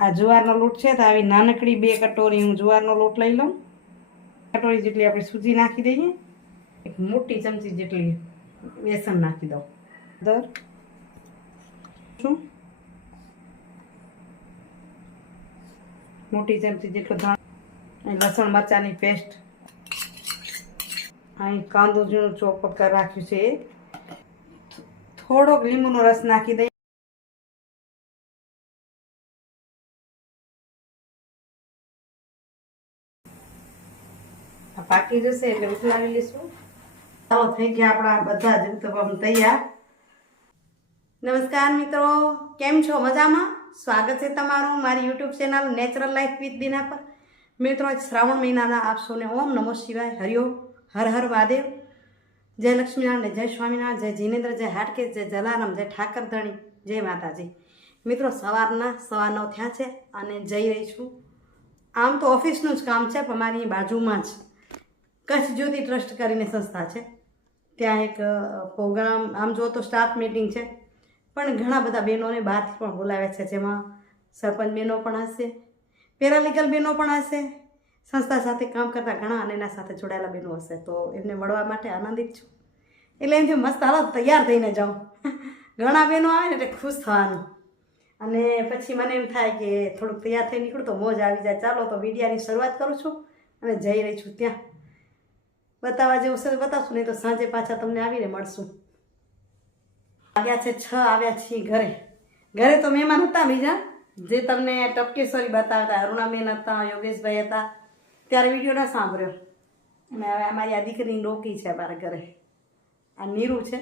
આ જુવારનો લોટ છે તો આવી નાનકડી 2 કટોરી હું જુવારનો લોટ લઈ લઉં. કટોરી જેટલી આપણે સૂજી નાખી દઈએ. એક મોટી ચમચી જેટલી બેસન નાખી દઉં. મોટી ચમચી જેટલો ધાણા, લસણ મરચાંની પેસ્ટ, અહીં કાંદો ઝીણું ચોપ કરી રાખ્યું છે. થોડોક લીંબુનો રસ નાખી દઈએ. પાકી જશે એટલે ઉથલાવી લઈશું. ચાલો થઈ ગયા આપણા બધા જ ઉત્તપમ તૈયાર. નમસ્કાર મિત્રો, કેમ છો? મજામાં? સ્વાગત છે તમારું મારી YouTube channel natural life with Beena પર. મિત્રો, આજ શ્રાવણ મહિનાના આપ સૌને ઓમ નમો શિવાય, હરિઓમ, હર હર મહાદેવ, જય લક્ષ્મીનારાયણ, જય સ્વામિનારાયણ, જય જીનેન્દ્ર, જય હાટકેશ, જય જલારામ, જય ઠાકરધણી, જય માતાજી. મિત્રો, સવારના 9:15 થયા છે અને જઈ રહી છું. આમ તો ઓફિસનું જ કામ છે, પણ મારી બાજુમાં જ કચ્છ જ્યોતિ ટ્રસ્ટ કરીને સંસ્થા છે. ત્યાં એક પ્રોગ્રામ, આમ જો તો સ્ટાફ મીટિંગ છે, પણ ઘણા બધા બહેનોને બહારથી પણ બોલાવ્યા છે, જેમાં સરપંચ બહેનો પણ હશે, પેરાલીગલ બહેનો પણ હશે, સંસ્થા સાથે કામ કરતા ઘણા અને એના સાથે જોડાયેલા બહેનો હશે. તો એમને મળવા માટે આનંદિત છું. એટલે એમ થયું મસ્ત હાલો તૈયાર થઈને જાઉં. ઘણા બહેનો આવે ને એટલે ખુશ થવાનું. અને પછી મને એમ થાય કે થોડુંક તૈયાર થઈ નીકળું તો મોજ આવી જાય. ચાલો તો વિડીયાની શરૂઆત કરું છું અને જઈ રહી છું ત્યાં. બતાવવા જેવું છે બતાવશું, નહીં તો સાંજે પાછા તમને આવીને મળશું. આવ્યા છે 6, આવ્યા છીએ ઘરે. ઘરે તો મહેમાન હતા બીજા, જે તમને ટપકેશ્વરી બતાવતા, અરુણાબેન હતા, યોગેશભાઈ હતા, ત્યારે વિડીયો ના સાંભળ્યો. અને હવે અમારી આ દીકરીની ડોકી છે મારા ઘરે. આ નીરુ છે,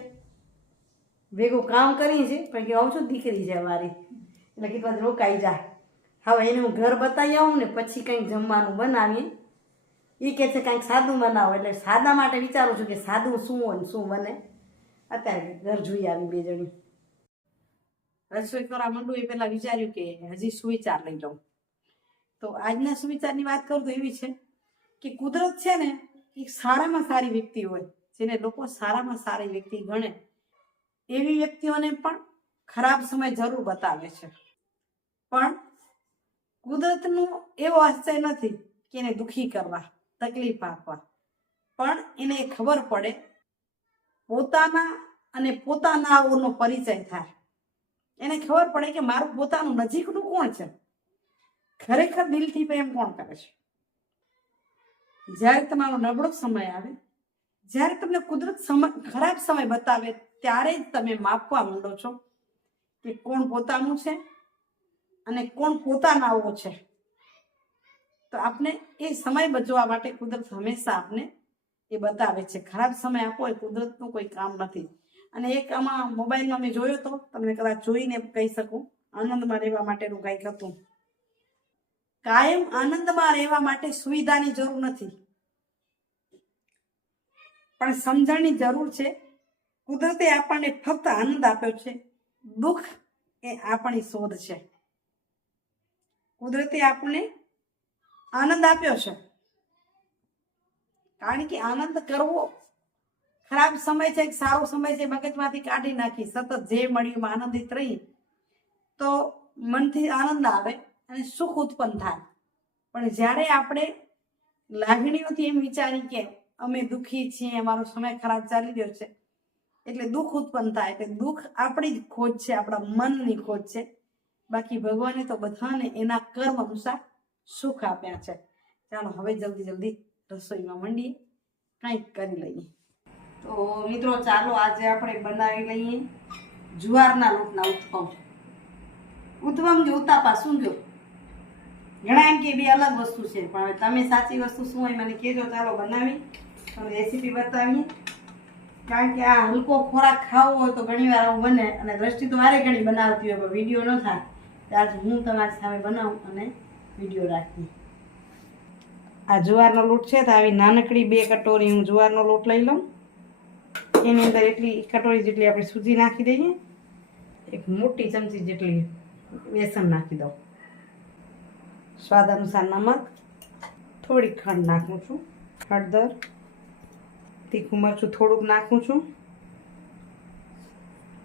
ભેગું કામ કરી છે, પણ કે આવું છું દીકરી છે મારી, એટલે કીધું રોકાઈ જાય. હવે એને હું ઘર બતાવી આવું ને પછી કંઈક જમવાનું બનાવીએ. એ કહે છે કંઈક સાદું બનાવો, એટલે સાદા માટે વિચારું છું કે સાદું શું હોય ને શું બને. અત્યારે ઘર જોઈ આવી 2 જણી. રસોઈ કરવા માંડું એ પહેલાં વિચાર્યું કે હજી સુવિચાર લઈ લઉં. તો આજના સુવિચારની વાત કરું તો એવી છે કે કુદરત છે ને એ સારામાં સારી વ્યક્તિ હોય, જેને લોકો સારામાં સારી વ્યક્તિ ગણે, એવી વ્યક્તિઓને પણ ખરાબ સમય જરૂર બતાવે છે. પણ કુદરતનું એવો આશ્ચર્ય નથી કે એને દુઃખી કરવા, તકલીફ આપવા, પણ એને ખબર પડે પોતાના અને પોતાનાઓનો પરિચય થાય. એને ખબર પડે કે મારું પોતાનું નજીકનું કોણ છે, ખરેખર દિલથી પ્રેમ કોણ કરે છે. જ્યારે તમારો નબળો સમય આવે, જ્યારે તમને કુદરત ખરાબ સમય બતાવે, ત્યારે જ તમે માપવા માંડો છો કે કોણ પોતાનું છે અને કોણ પોતાનાઓ છે. તો આપણે એ સમય બચવા માટે કુદરત હંમેશા આપણે એ બતાવે છે. ખરાબ સમય આપો એ કુદરતનું કોઈ કામ નથી. અને એક આમાં મોબાઈલમાં મેં જોયો તો, તમને કદાચ જોઈને કહી શકું, આનંદમાં રહેવા માટેનું કંઈક હતું. કાયમ આનંદમાં રહેવા માટે સુવિધાની જરૂર નથી, પણ સમજણની જરૂર છે. કુદરતે આપણને ફક્ત આનંદ આપ્યો છે, દુઃખ એ આપણી શોધ છે. કુદરતે આપણને આનંદ આપ્યો છે, કારણ કે આનંદ કરવો, ખરાબ સમય છે સારો સમય છે મગજમાંથી કાઢી નાખી સતત જે મળ્યું આનંદિત રહી તો મનથી આનંદ આવે અને સુખ ઉત્પન્ન થાય. પણ જ્યારે આપણે લાગણીઓથી એમ વિચારી કે અમે દુઃખી છીએ, અમારો સમય ખરાબ ચાલી રહ્યો છે, એટલે દુઃખ ઉત્પન્ન થાય. એટલે દુઃખ આપણી જ ખોજ છે, આપણા મનની ખોજ છે. બાકી ભગવાને તો બધાને એના કર્મ અનુસાર સુખ આપ્યા છે. ચાલો હવે જલ્દી રસોઈમાં મંડીએ, કંઈક કરી લઈએ. તો મિત્રો ચાલો આજે આપણે બનાવી લઈએ જુવારના લોટના ઉત્તપમ. ઉત્તપમ કે ઉત્તાપા શું કહો? ઘણા એમ કે 2 અલગ વસ્તુ છે, પણ હવે તમે સાચી વસ્તુ શું હોય મને કહેજો. ચાલો બનાવી અને રેસીપી બતાવીએ. કારણ કે આ હલકો ખોરાક ખાવો હોય તો ઘણી વાર આવું બને, અને દ્રષ્ટિ તો વારે ઘણી બનાવતી હોય, પણ વિડીયો ન થાય. આજ હું તમારી સામે બનાવું અને વિડીયો રાખીએ. આ જુવારનો લોટ છે તો આવી નાનકડી 2 કટોરી હું જુવારનો લોટ લઈ લઉં. એની અંદર એટલી કટોરી જેટલી આપણે સૂજી નાખી દઈએ. એક મોટી ચમચી જેટલી બેસન નાખી દઉં. સ્વાદ અનુસાર નમક, થોડી ખંડ નાખું છું, હળદર, તીખું મરચું થોડુંક નાખું છું,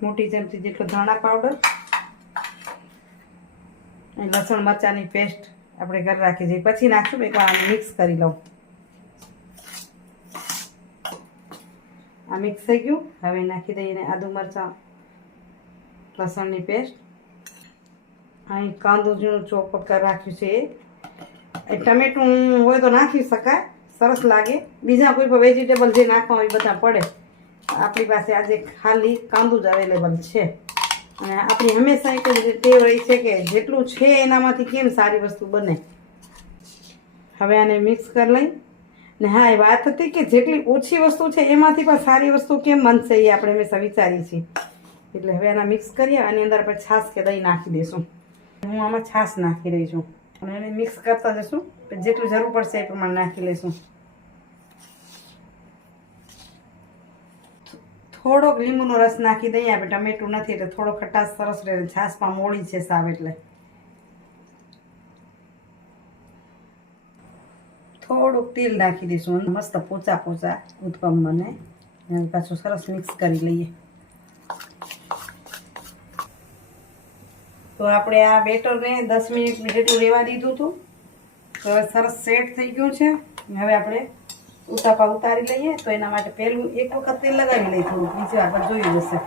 મોટી ચમચી જેટલો ધાણા પાવડર, લસણ મરચાંની પેસ્ટ આપણે કરી રાખી છે પછી નાખશું. એકવાર મિક્સ કરી લઉં. આ મિક્સ થઈ ગયું. હવે નાખી દઈએ આદુ મરચાં લસણની પેસ્ટ. અહીં કાંદો ઝીણું ચોપડ કરી રાખ્યું છે એ ટમેટું હોય તો નાખી શકાય, સરસ લાગે. બીજા કોઈ પણ વેજીટેબલ જે નાખવા હોય બધા પડે. આપણી પાસે આજે ખાલી કાંદું જ અવેલેબલ છે અને આપણી હંમેશા એક જ ટેવ રહી છે કે જેટલું છે એનામાંથી કેમ સારી વસ્તુ બને. હવે આને મિક્સ કરી લઈ. ને હા, એ વાત હતી કે જેટલી ઓછી વસ્તુ છે એમાંથી પણ સારી વસ્તુ કેમ બનશે એ આપણે હંમેશા વિચારીએ છીએ. એટલે હવે આના મિક્સ કરીએ. આની અંદર આપણે છાશ કે દહીં નાખી દઈશું. હું આમાં છાશ નાખી રહી છું અને એને મિક્સ કરતા જઈશું. જેટલું જરૂર પડશે એ પ્રમાણે નાખી લઈશું. થોડોક લીંબુનો રસ નાખી દઈએ. આપણે ટમેટું નથી એટલે થોડો ખટાશ સરસ રહે. છાશમાં મોળી છે સાવ એટલે થોડુંક તેલ નાખી દઈશું. મસ્ત પોચા પોચા ઉત્પન્ન બને. અને પાછું સરસ મિક્સ કરી લઈએ. તો આપણે આ બેટરને 10 મિનિટ જેટલું રહેવા દીધું હતું. તો હવે સરસ સેટ થઈ ગયું છે. હવે આપણે ઉતાપા ઉતારી લઈએ. તો એના માટે પહેલું એક વખત તેલ લગાવી લઈએ. થોડું બીજી વાર પર જોઈ જશે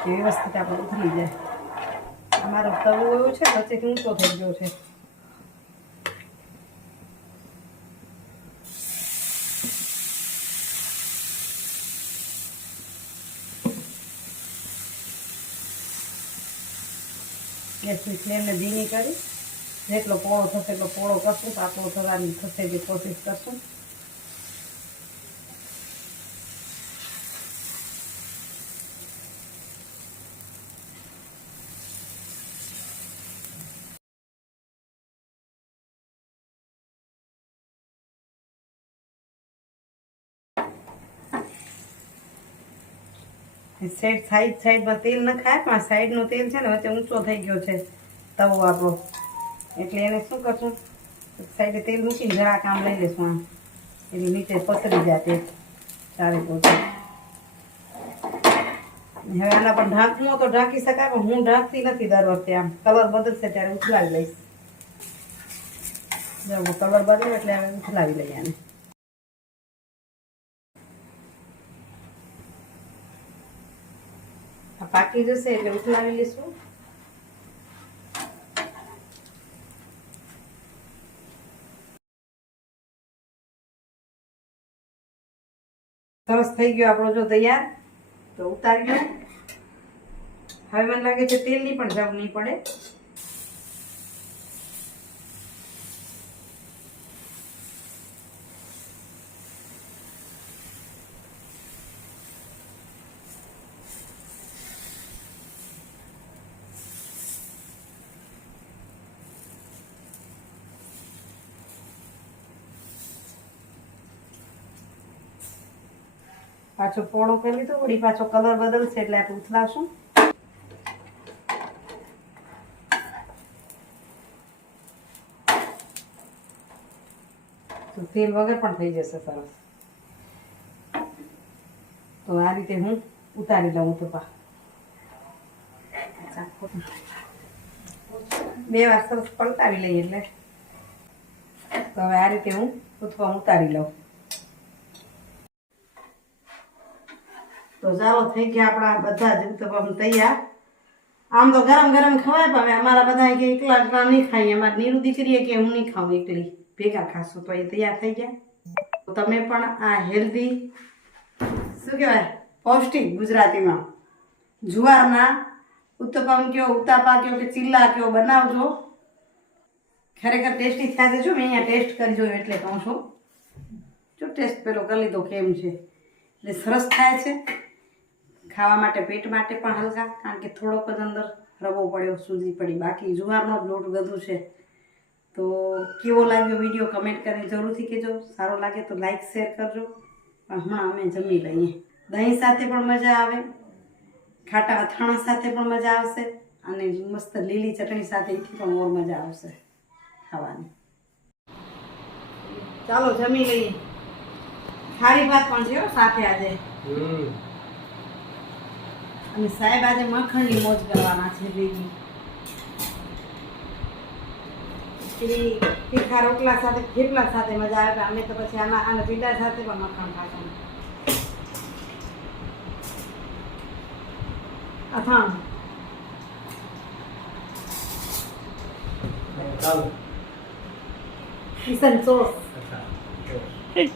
કે વ્યવસ્થિત આપણે ઉતરી જાય. અમારો તવો એવું છે વચ્ચેથી ઊંચો થઈ ગયો છે. ગેસની ફ્લેમને ધીમી કરી જેટલો પોળો થશે એટલો પોળો કરશું. પાતળો થવાની થશે એટલી કોશિશ કરશું. સાઈડમાં તેલ નખાય પણ સાઈડનું તેલ છે ને વચ્ચે ઊંચો થઈ ગયો છે તવો આપણો. એટલે એને શું કરશું, સાઈડે તેલ મૂકીને જરાક આમ લઈ લઈશું. આમ એટલે નીચે પસરી જાય તે ચારે પોતે. હવે આના પર ઢાંકવું હોય તો ઢાંકી શકાય પણ હું ઢાંકતી નથી. દર વખતે આમ કલર બદલશે ત્યારે ઉથલાવી લઈશ. જો કલર બદલ્યો એટલે હવે ઉથલાવી લઈએ આને. પાકી જશે એટલે ઉથલાવી લઈશું. સરસ થઈ ગયો આપણો જો તૈયાર. તો ઉતારી લો. હવે મને લાગે છે તેલની પણ જરૂર નહીં પડે. પાછો પોળો કરી લીધો. વળી પાછો કલર બદલશે એટલે આપણે ઉથલાવશું. તો તેલ વગર પણ થઈ જશે સરસ. તો આ રીતે હું ઉતારી લઉં ઉતપા. 2 વાર સરસ પલટાવી લઈએ એટલે. તો હવે આ રીતે હું ઉતપા ઉતારી લઉં. તો ચાલો થઈ ગયા આપણા બધા જ ઉત્તપમ તૈયાર. આમ તો ગરમ ગરમ ખવાય પણ અમારા બધા કે એકલા એકલા નહીં ખાઈએ. અમારી નીરુ દીકરીએ કે હું નહીં ખાઉં એકલી, ભેગા ખાશું. તો એ તૈયાર થઈ ગયા. તો તમે પણ આ હેલ્ધી શું કહેવાય પૌષ્ટિક ગુજરાતીમાં જુવારના ઉત્તપમ કયો, ઉતાપા કયો કે ચીલા કયો બનાવજો. ખરેખર ટેસ્ટી થયા છે. જો મેં અહીંયા ટેસ્ટ કરી જોયું એટલે કહું છું. જો ટેસ્ટ પેલો કરી લીધો કેમ છે એટલે સરસ થાય છે. ખાવા માટે પેટ માટે પણ હલકા, કારણ કે થોડોક જ અંદર રવો પડ્યો, સૂજી પડી. બાકી જુવારનો જ લોટ વધુ છે. તો કેવો લાગ્યો વિડીયો કમેન્ટ કરીને જરૂરથી કહેજો. સારો લાગે તો લાઈક શેર કરજો. પણ હમણાં અમે જમી લઈએ. દહીં સાથે પણ મજા આવે, ખાટા અથાણા સાથે પણ મજા આવશે અને મસ્ત લીલી ચટણી સાથે એથી પણ ઓર મજા આવશે ખાવાની. ચાલો જમી લઈએ. ખારી ભાત પણ છે સાથે આજે. અને સાહેબ આજે મખણની મોજ કરવાના છે ભેગી. તીખા રોટલા સાથે થેપલા સાથે મજા આવે. અમે તો પછી આના પીડા સાથે પણ મખાણ ખાતા. અથાણું કિસન સોસ ખાઈ